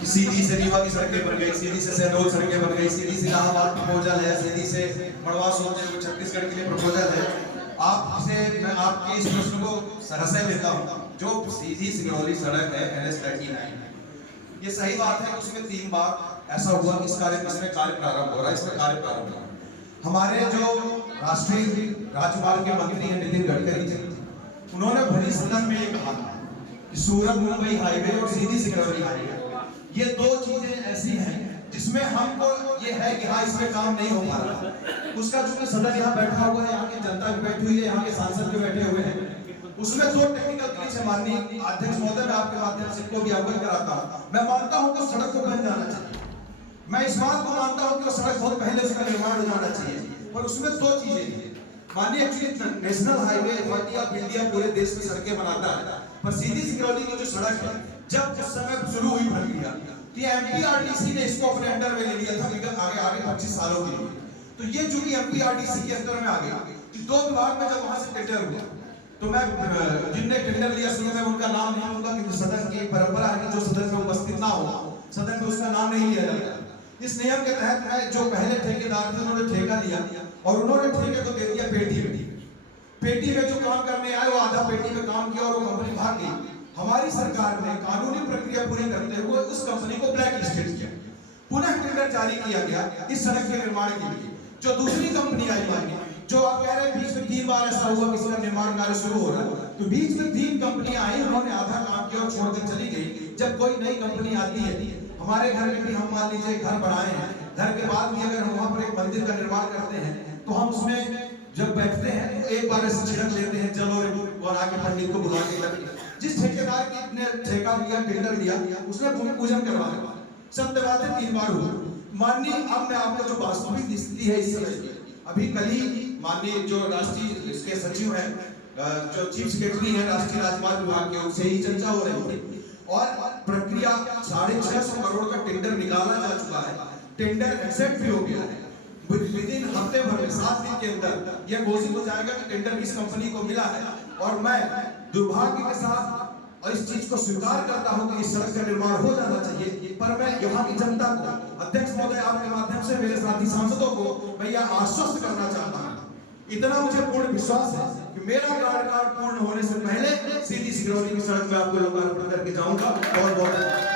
कि सीधी से रीवा की सड़कें बन गई, सीधी से शहडोल सड़कें बन गई, सीधी से इलाहाबाद प्रपोजल है, सीधी से मड़वास होते हुए छत्तीसगढ़ के लिए प्रपोजल है। मैं आपके इस प्रश्न को सहसा लेता हूँ। जो सीधी सिंगरौली सड़क है NH-39, ये सही बात है कि उसमें 3 बार ऐसा हुआ कि इसमें कार्य प्रारंभ हो रहा है, इसमें कार्य प्रारंभ हो रहा है। हमारे जो राष्ट्रीय राजमार्ग के मंत्री हैं नितिन गडकरी जी, उन्होंने भली सदन में ये कहा कि सूरत मुंबई हाईवे और सीधी सिंगरौली हाईवे, ये 2 चीजें ऐसी हैं जिसमें हमको ये है कि हाँ इसमें काम नहीं हो पा रहा। उसका चूंकि सदन यहाँ बैठा हुआ है, यहाँ की जनता भी बैठी हुई है, यहाँ के सांसद भी बैठे हुए हैं, उसमें 2 टेक्निकल ग्लिच है। माननीय अध्यक्ष महोदय, मैं आपके माध्यम से इनको भी अवगत कराता हूँ। मैं मानता हूँ कि सड़क को बन जाना चाहिए, मैं इस बात को मानता हूँ कि वो सड़क बहुत पहले उसका निर्माण हो जाना चाहिए, पर उसमें 2 चीजें हैं। माननीय actually national highway authority of India पूरे देश में सड़कें बनाता है, पर सीधी सिंगरौली की जो सड़क है जब उस समय शुरू हुई प्रक्रिया कि MPRDC ने इसको अपने अंडर में ले लिया था विगत आगे 25 सालों के लिए। तो ये चूंकि MPRDC के अंदर में आ गया, 2 विभाग में जब वहां से टेंडर हुआ, तो मैं जिनने टेंडर लिया शुरू में उनका नाम नहीं लूंगा, क्योंकि सदन की परंपरा है कि जो सदन में उपस्थित ना हो सदन में उसका नाम नहीं लिया जाता। इस नियम के तहत मैं जो पहले ठेकेदार थे उन्होंने ठेका लिया और उन्होंने ठेके को दे दिया पेटी में। पेटी में जो काम करने आए वो आधा पेटी में काम किया और वो कंपनी भाग गई। हमारी सरकार ने कानूनी प्रक्रिया पूरी करते हुए उस कंपनी को ब्लैक लिस्टेड किया, पुनः टेंडर जारी किया गया इस सड़क के निर्माण के लिए। जो दूसरी कंपनी आई मानी, जो आप कह रहे हैं बीच में 3 बार ऐसा हुआ कि इसका निर्माण कार्य शुरू हो रहा है, तो बीच में 3 कंपनियां आई, उन्होंने आधा काम किया और छोड़कर चली गई। जब कोई नई कंपनी आती है, हमारे घर में भी हम मान लीजिए घर बनाए हैं, घर के बाद भी अगर हम वहां पर एक मंदिर का निर्माण करते हैं तो हम उसमें जब बैठते हैं तो एक बार ऐसे छिड़क लेते हैं, चलो और आगे पंडित को बुला के लगे। जिस ठेकेदार की ने ठेका लिया, टेंडर लिया, उसने भूमि पूजन करवाया, सत्यवादी 3 बार हुआ। माननीय अब मैं आपको जो वास्तविक स्थिति है इस समय, अभी कल ही माननीय जो राष्ट्रीय इसके सचिव हैं, जो चीफ सेक्रेटरी है राष्ट्रीय राजमार्ग विभाग के, उनसे ही चर्चा हो रही थी और प्रक्रिया 650 करोड़ का टेंडर निकाला जा चुका है, टेंडर एक्सेप्ट भी हो गया है। विदिन हफ्ते भर में 7 दिन के अंदर यह घोषित हो जाएगा कि टेंडर किस कंपनी को मिला है। और मैं दुर्भाग्य के साथ और इस चीज को स्वीकार करता हूं कि इस सड़क का निर्माण हो जाना चाहिए, पर मैं यहाँ की जनता को, अध्यक्ष महोदय आपके माध्यम से मेरे साथी सांसदों को मैं यह आश्वस्त करना चाहता हूँ। इतना मुझे पूर्ण विश्वास है कि मेरा कार्यकाल पूर्ण होने से पहले सीधी सिंगरौली की सड़क में आपको लोकार्पण करके जाऊंगा। बहुत बहुत